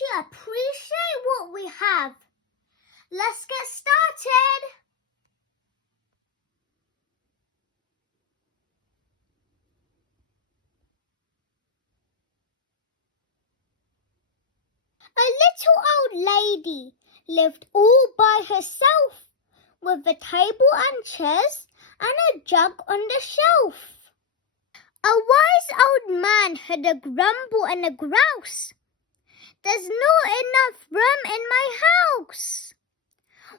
to appreciate what we have. Let's get started. A little old lady lived all by herself with a table and chairs and a jug on the shelf. A wise old man had a grumble and a grouse. There's not enough room in my house.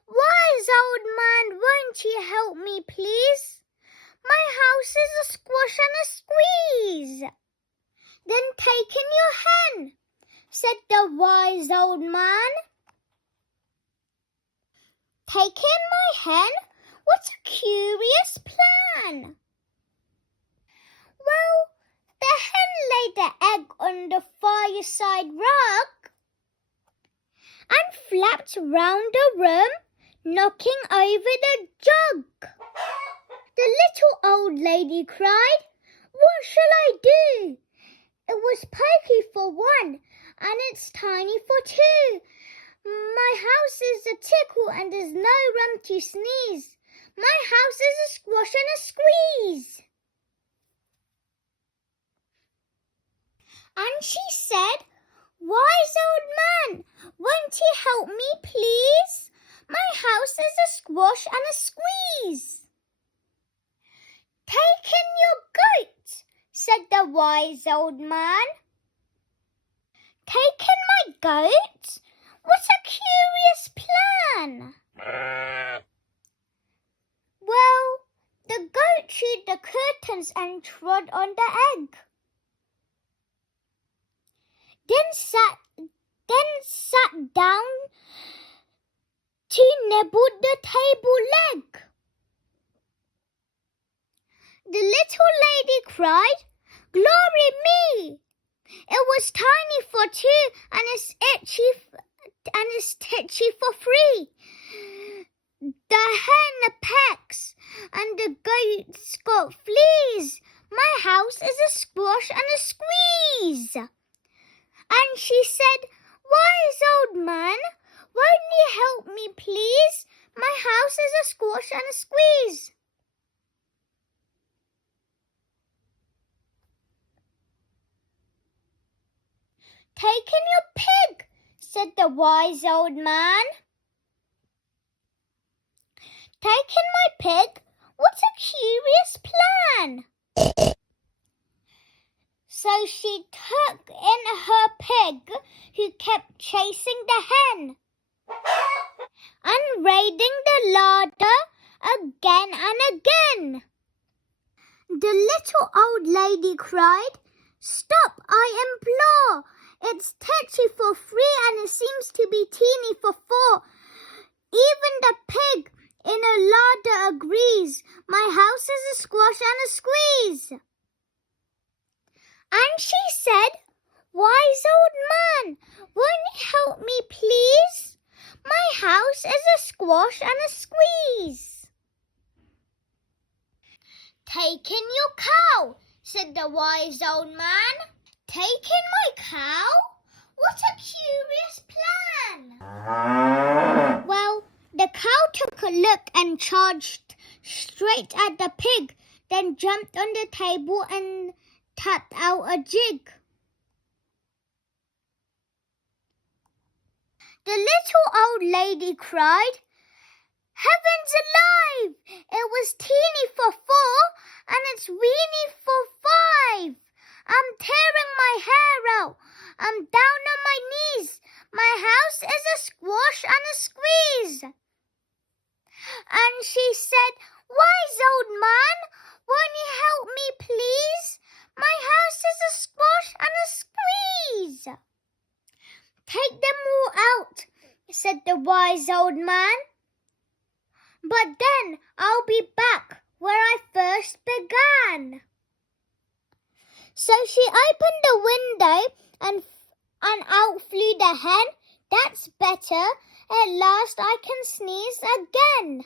Wise old man, won't you help me, please? My house is a squash and a squeeze. Then take in your hen, said the wise old man. Take in my hen? What a curious plan. Well, the hen laid the egg on the fireside rug and flapped round the room, knocking over the jug. The little old lady cried, "What shall I do? It was pokey for one, and it's tiny for two. My house is a tickle and there's no room to sneeze. My house is a squash and a squeeze." And she said, "Wise old man, won't you help me, please? My house is a squash and a squeeze." "Take in your goat," said the wise old man. "Take in my goat? What a curious plan." Well, the goat chewed the curtains and trod on the egg. Then sat down to nibble the table leg. The little lady cried, "Glory me! It was tiny for two and it's titchy for three. The hen pecks and the goat's got fleas. My house is a squash and a squeeze." And she said, "Wise old man, won't you help me, please? My house is a squash and a squeeze." "Take in your pig," said the wise old man. "Take in my pig? What a curious plan." So she took in her pig, who kept chasing the hen and raiding the larder again and again. The little old lady cried, "Stop, I implore. It's titchy for three and it seems to be teeny for four. Even the pig in a larder agrees. My house is a squash and a squeeze." And she said, "Wise old man, won't you help me, please? My house is a squash and a squeeze." "Take in your cow," said the wise old man. "Take in my cow? What a curious plan." Well, the cow took a look and charged straight at the pig, then jumped on the table and tapped out a jig. The little old lady cried, "Heavens alive! It was teeny for four and it's weeny for five. I'm tearing my hair out. I'm down on my knees. My house is a squash and a squeeze." And she said, "Wise old man, won't you help me, please? My house is a squash and a squeeze." "Take them all out," said the wise old man. "But then I'll be back where I first began." So she opened the window and out flew the hen. "That's better. At last I can sneeze again."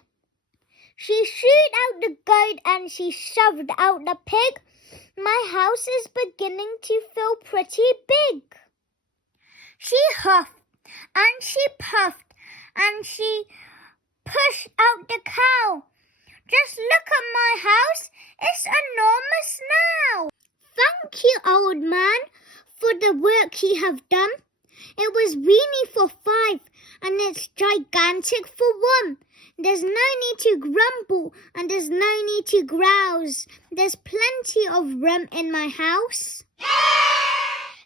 She shooed out the goat and she shoved out the pig. "My house is beginning to feel pretty big." She huffed and she puffed and she pushed out the cow. Just look at my house. It's enormous now. Thank you, old man, for the work you have done. It was weeny for 5 and it's gigantic for 1. There's no need to grumble and there's no need to grouse. There's plenty of room in my house.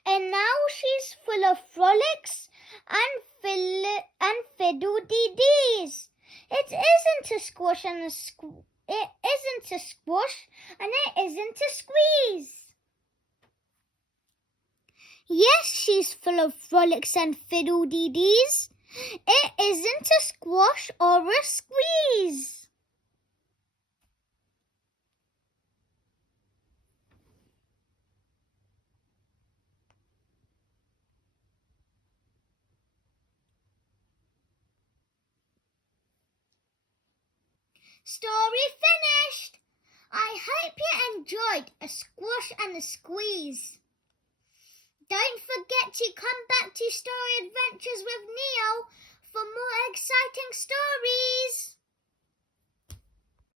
And now she's full of frolics and fiddle-dee-dees. It isn't a squash and it isn't a squash and it isn't a squeeze. Yes, she's full of frolics and fiddle-dee-dees. It isn't a squash or a squeeze. Story finished. I hope you enjoyed A Squash and a Squeeze. Don't forget to come back to Story Adventures with Neo for more exciting stories.